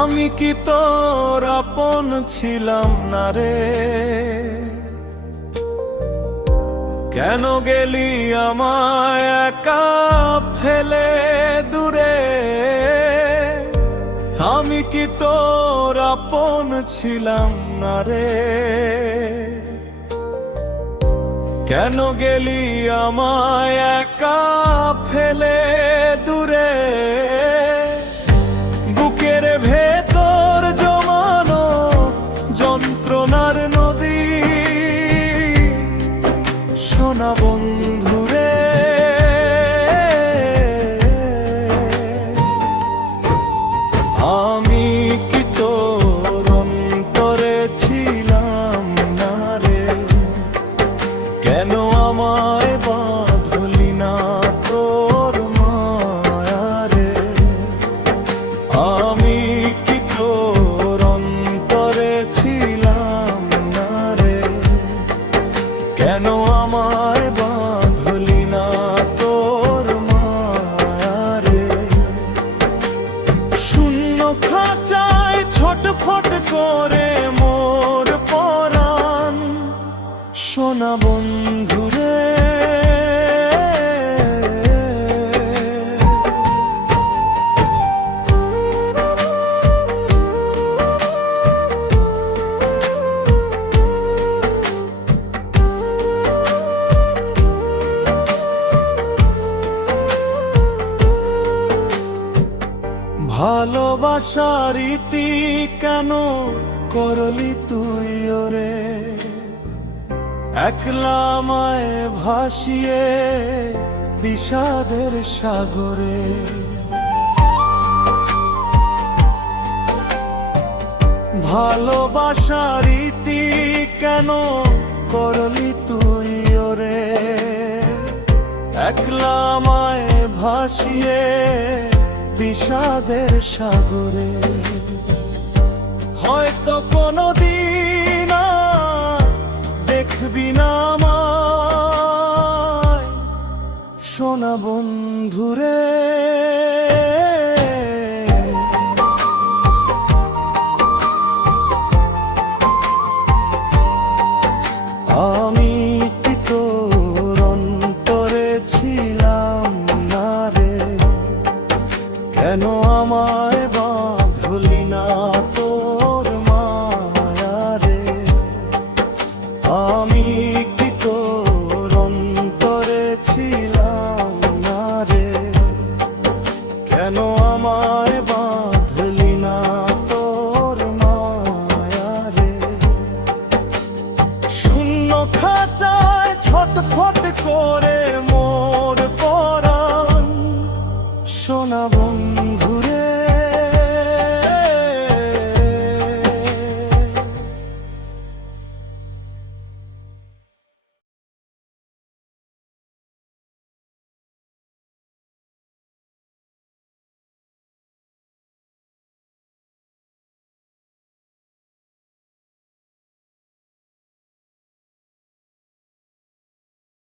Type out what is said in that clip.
আমি কি তোর আপন ছিলাম না রে? কেন গেলি আমায় একা ফেলে দূরে? আমি কি তোর আপন ছিলাম না রে? কেন গেলি আমায় একা ফেলে দূরে? বুকের ভেতর জমানো যন্ত্রণার নদী, সোনা বন্ধুরে, আমি কি তোর অন্তরে ছিলাম না রে? কেন আমায় বাঁধলি না তোর মায়া রে? আমি কি তোর অন্তরে ছিলাম না রে? কেন আমায় বাঁধলি না তোর মায়া রে? শূন্য খাঁচায় ছটফট করে মোর পরাণ, সোনা বন্ধুরে, ভালোবাসার রীতি কেন করলি তুই ওরে? একলা আমায় ভাসিয়ে বিষাদের সাগরে। ভালোবাসার রীতি কেন করলি তুই ওরে? একলা আমায় ভাসিয়ে বিষাদের সাগরে। হয়তো কোনদিন দেখবি না আমায়, সোনা বন্ধুরে, আমি কি তোর অন্তরে ছিলাম না রে? কেন আমায় বাঁধলি না তোর মায়া রে? আমি কি তোর অন্তরে ছিলাম না রে? কেন আমায়